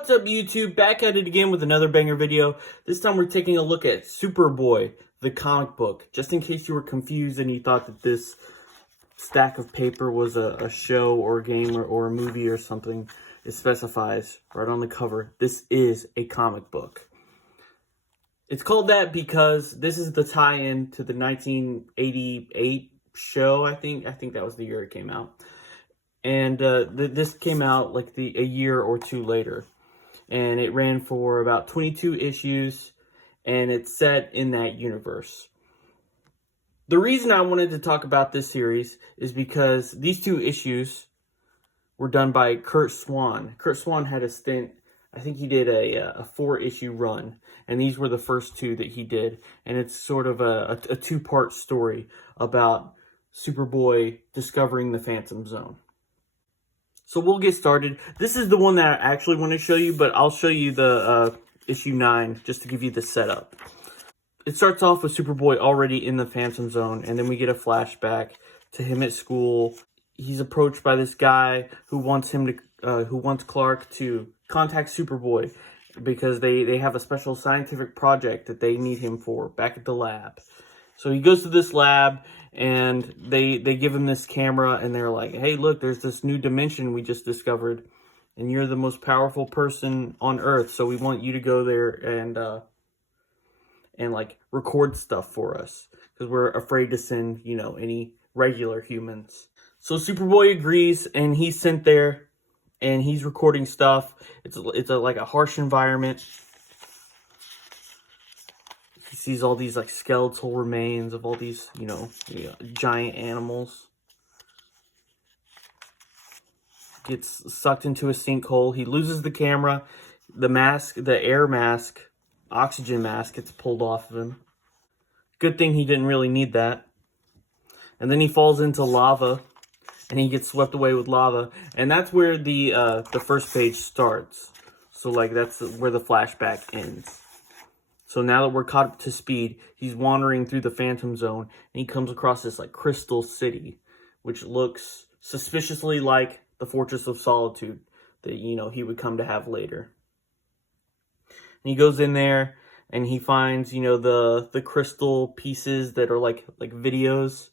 What's up, YouTube? Back at it again with another banger video. This time we're taking a look at Superboy, the comic book. Just in case you were confused and you thought that this stack of paper was a show or a game or a movie or something, it specifies right on the cover, this is a comic book. It's called that because this is the tie-in to the 1988 show, I think. I think that was the year it came out. And this came out like a year or two later. And it ran for about 22 issues. And it's set in that universe. The reason I wanted to talk about this series is because these two issues were done by Curt Swan. Curt Swan had a stint. I think he did a 4-issue run. And these were the first two that he did. And it's sort of a two-part story about Superboy discovering the Phantom Zone. So we'll get started. This is the one that I actually want to show you, but I'll show you the issue 9 just to give you the setup. It starts off with Superboy already in the Phantom Zone, and then we get a flashback to him at school. He's approached by this guy who wants Clark to contact Superboy because they have a special scientific project that they need him for back at the lab. So he goes to this lab, and they give him this camera, and they're like, hey, look, there's this new dimension we just discovered, and you're the most powerful person on Earth, so we want you to go there and like record stuff for us, because we're afraid to send, you know, any regular humans. So Superboy agrees, and he's sent there, and he's recording stuff. It's like a harsh environment. He sees all these like skeletal remains of all these, you know, giant animals. Gets sucked into a sinkhole. He loses the camera. The mask, the air mask, oxygen mask gets pulled off of him. Good thing he didn't really need that. And then he falls into lava, and he gets swept away with lava. And that's where the first page starts. So like that's where the flashback ends. So now that we're caught up to speed, he's wandering through the Phantom Zone, and he comes across this like crystal city, which looks suspiciously like the Fortress of Solitude that, you know, he would come to have later. And he goes in there, and he finds, you know, the crystal pieces that are like videos.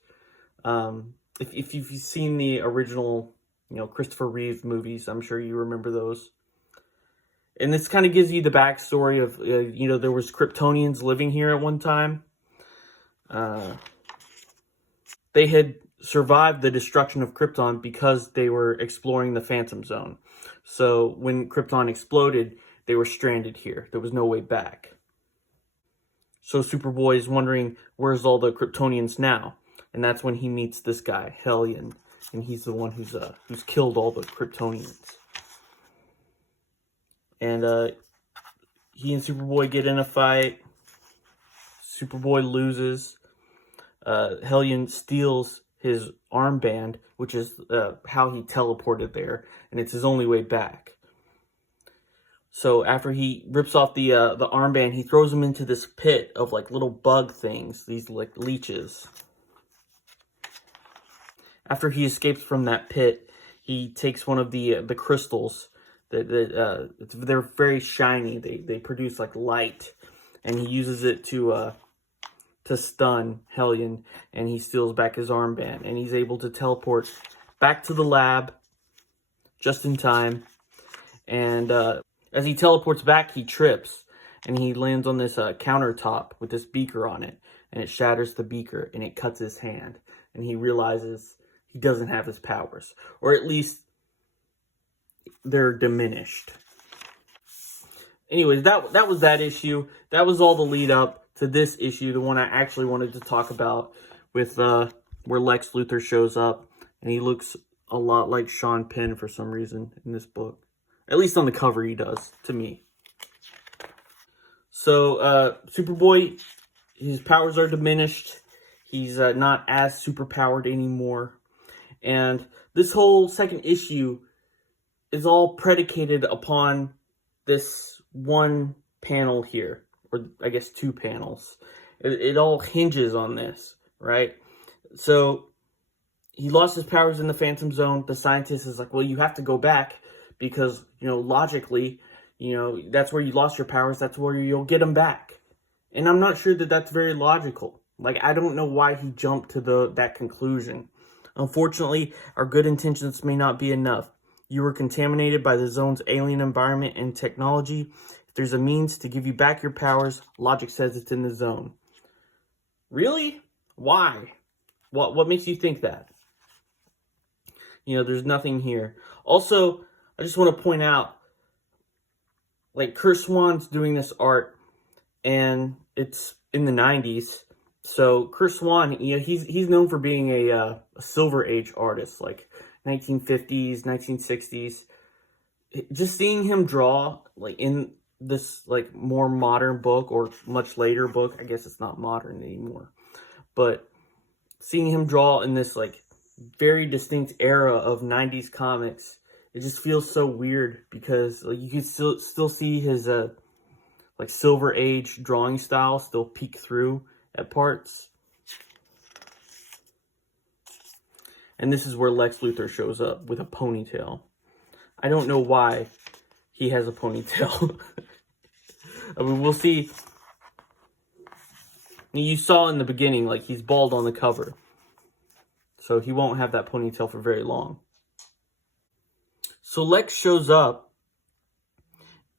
If you've seen the original, you know, Christopher Reeve movies, I'm sure you remember those. And this kind of gives you the backstory of, you know, there was Kryptonians living here at one time. They had survived the destruction of Krypton because they were exploring the Phantom Zone. So when Krypton exploded, they were stranded here. There was no way back. So Superboy is wondering, where's all the Kryptonians now? And that's when he meets this guy, Hellion. And he's the one who's killed all the Kryptonians. And he and Superboy get in a fight. Superboy loses. Hellion steals his armband, which is how he teleported there, and it's his only way back. So after he rips off the armband, he throws him into this pit of like little bug things, these like leeches. After he escapes from that pit, he takes one of the crystals. They're very shiny. They produce like light, and he uses it to stun Hellion, and he steals back his armband, and he's able to teleport back to the lab just in time. And as he teleports back, he trips, and he lands on this countertop with this beaker on it, and it shatters the beaker, and it cuts his hand, and he realizes he doesn't have his powers, or at least they're diminished. Anyways, that was that issue. That was all the lead up to this issue, the one I actually wanted to talk about, with where Lex Luthor shows up, and he looks a lot like Sean Penn for some reason in this book. At least on the cover he does, to me. So Superboy, his powers are diminished. He's not as superpowered anymore. And this whole second issue is all predicated upon this one panel here, or I guess 2 panels. It all hinges on this, right? So he lost his powers in the Phantom Zone. The scientist is like, well, you have to go back because, you know, logically, You know, that's where you lost your powers. That's where you'll get them back. And I'm not sure that that's very logical. Like, I don't know why he jumped to that conclusion. Unfortunately, our good intentions may not be enough. You were contaminated by the zone's alien environment and technology. If there's a means to give you back your powers, logic says it's in the zone. Really? Why? What makes you think that? You know, there's nothing here. Also, I just want to point out, like, Kurt Swan's doing this art, and it's in the 90s. So Kurt Swan, you know, he's known for being a Silver Age artist, like 1950s, 1960s. Just seeing him draw, like, in this, like, more modern book, or much later book, I guess it's not modern anymore, but seeing him draw in this, like, very distinct era of 90s comics, it just feels so weird, because, like, you can still see his like, Silver Age drawing style still peek through at parts. And this is where Lex Luthor shows up with a ponytail. I don't know why he has a ponytail. I mean, we'll see. You saw in the beginning, like, he's bald on the cover. So he won't have that ponytail for very long. So Lex shows up,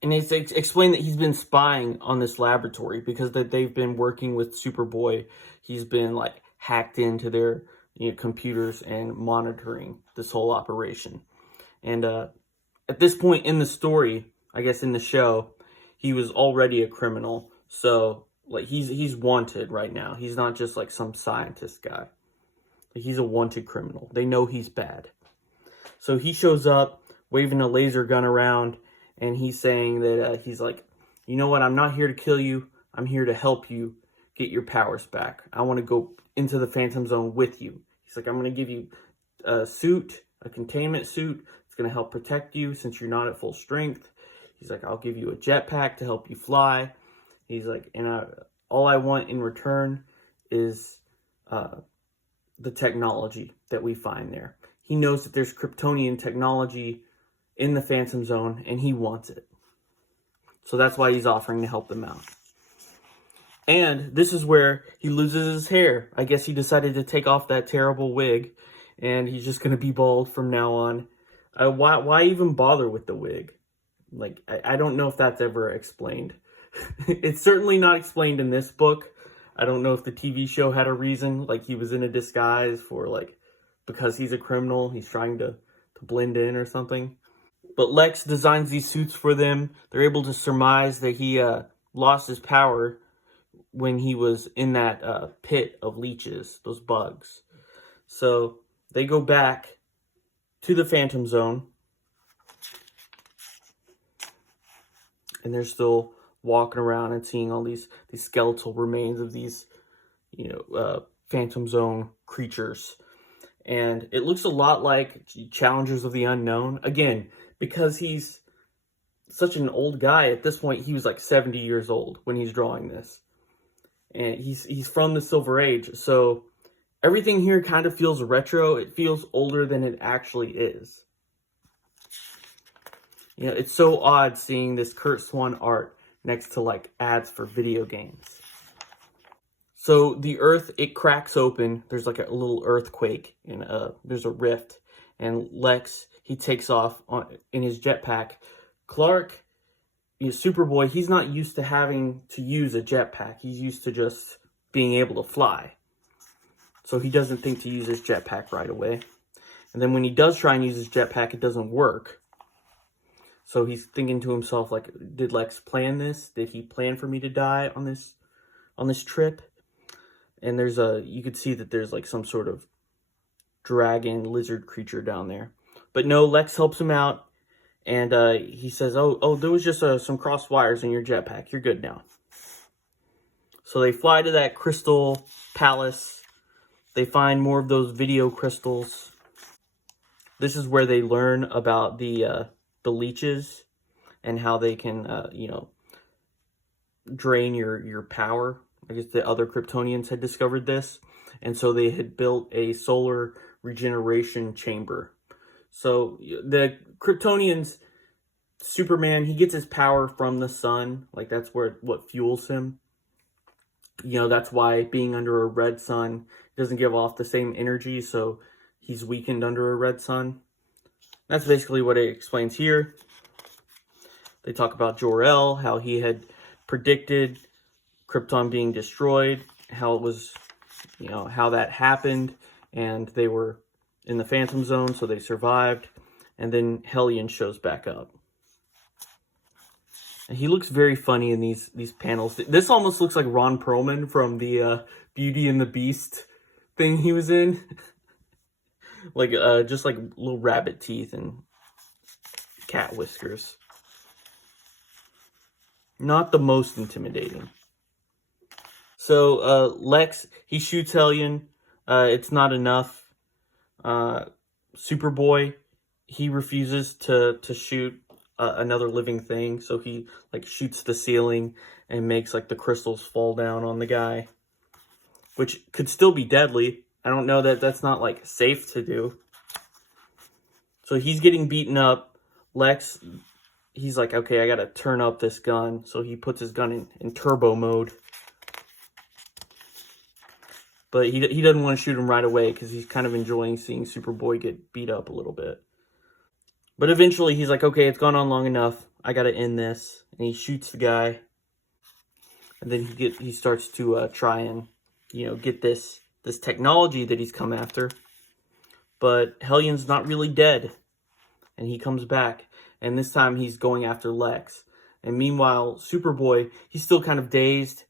and it's explained that he's been spying on this laboratory because that they've been working with Superboy. He's been, like, hacked into their, you know, computers and monitoring this whole operation. And at this point in the story, I guess in the show, he was already a criminal. So, like, he's wanted right now. He's not just, like, some scientist guy. Like, he's a wanted criminal. They know he's bad. So he shows up waving a laser gun around, and he's saying that he's like, you know what, I'm not here to kill you. I'm here to help you get your powers back. I want to go into the Phantom Zone with you. He's like, I'm going to give you a suit, a containment suit. It's going to help protect you since you're not at full strength. He's like, I'll give you a jetpack to help you fly. He's like, and all I want in return is the technology that we find there. He knows that there's Kryptonian technology in the Phantom Zone, and he wants it. So that's why he's offering to help them out. And this is where he loses his hair. I guess he decided to take off that terrible wig, and he's just going to be bald from now on. Why even bother with the wig? Like, I don't know if that's ever explained. It's certainly not explained in this book. I don't know if the TV show had a reason, like he was in a disguise for, like, because he's a criminal, he's trying to blend in or something. But Lex designs these suits for them. They're able to surmise that he lost his power when he was in that pit of leeches, those bugs. So they go back to the Phantom Zone, and they're still walking around and seeing all these skeletal remains of these, you know, Phantom Zone creatures. And it looks a lot like Challengers of the Unknown. Again, because he's such an old guy. At this point, he was like 70 years old when he's drawing this. And he's from the Silver Age. So everything here kind of feels retro. It feels older than it actually is. You know, it's so odd seeing this Kurt Swan art next to, like, ads for video games. So the Earth, it cracks open. There's like a little earthquake, and there's a rift. And Lex, he takes off in his jetpack. Clark, you know, Superboy, he's not used to having to use a jetpack. He's used to just being able to fly. So he doesn't think to use his jetpack right away. And then when he does try and use his jetpack, it doesn't work. So he's thinking to himself, like, did Lex plan this? Did he plan for me to die on this trip? And there's you could see that there's, like, some sort of dragon lizard creature down there. But no, Lex helps him out, and he says, oh, there was just some crossed wires in your jetpack. You're good now. So they fly to that crystal palace. They find more of those video crystals. This is where they learn about the leeches and how they can, you know, drain your power. I guess the other Kryptonians had discovered this, and so they had built a solar regeneration chamber. So the Kryptonians, Superman, he gets his power from the sun. Like, that's what fuels him. You know, that's why being under a red sun doesn't give off the same energy, so he's weakened under a red sun. That's basically what it explains here. They talk about Jor-El, how he had predicted Krypton being destroyed, how it was, you know, how that happened, and they were in the Phantom Zone, so they survived. And then Hellion shows back up. And he looks very funny in these panels. This almost looks like Ron Perlman from the Beauty and the Beast thing he was in. Like, just like little rabbit teeth and cat whiskers. Not the most intimidating. So, Lex, he shoots Hellion. It's not enough. Superboy, he refuses to shoot another living thing, so he like shoots the ceiling and makes like the crystals fall down on the guy, which could still be deadly. I don't know that that's not like safe to do. So he's getting beaten up. Lex, he's like, okay, I gotta turn up this gun, so he puts his gun in turbo mode. But he doesn't want to shoot him right away because he's kind of enjoying seeing Superboy get beat up a little bit. But eventually he's like, okay, it's gone on long enough. I gotta end this. And he shoots the guy. And then he starts to try and, you know, get this technology that he's come after. But Hellion's not really dead. And he comes back. And this time he's going after Lex. And meanwhile, Superboy, he's still kind of dazed.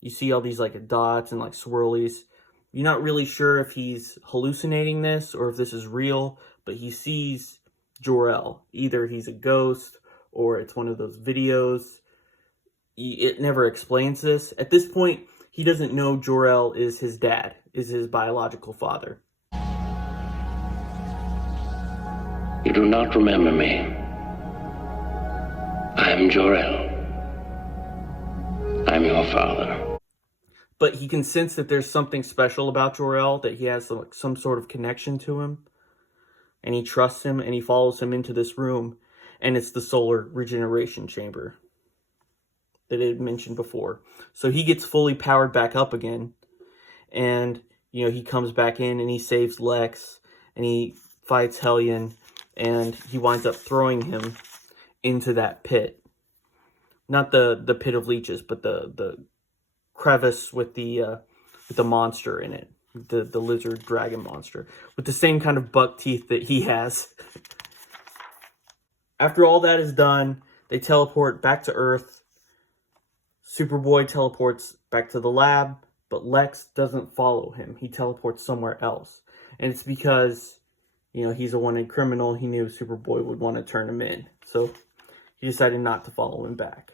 You see all these like dots and like swirlies. You're not really sure if he's hallucinating this or if this is real. But he sees Jor-El. Either he's a ghost or it's one of those videos. It never explains this. At this point, he doesn't know Jor-El is his dad, is his biological father. You do not remember me. I am Jor-El. I'm your father. But he can sense that there's something special about Jor-El, that he has some sort of connection to him. And he trusts him, and he follows him into this room. And it's the solar regeneration chamber that I had mentioned before. So he gets fully powered back up again. And, you know, he comes back in and he saves Lex. And he fights Hellion. And he winds up throwing him into that pit. Not the pit of leeches, but the crevice with the monster in it. The lizard dragon monster with the same kind of buck teeth that he has. After all that is done, they teleport back to Earth. Superboy teleports back to the lab, but Lex doesn't follow him. He teleports somewhere else. And it's because, you know, he's a wanted criminal. He knew Superboy would want to turn him in. So he decided not to follow him back.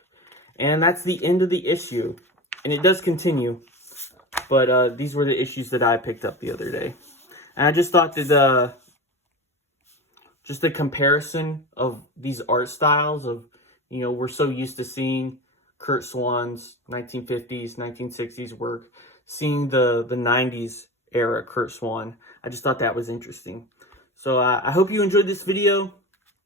And that's the end of the issue. And it does continue. But these were the issues that I picked up the other day. And I just thought that just the comparison of these art styles of, you know, we're so used to seeing Kurt Swan's 1950s, 1960s work, seeing the 90s era Kurt Swan. I just thought that was interesting. So I hope you enjoyed this video.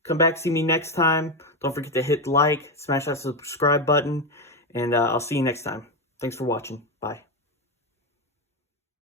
Come back, see me next time. Don't forget to hit like, smash that subscribe button, and I'll see you next time. Thanks for watching. Bye.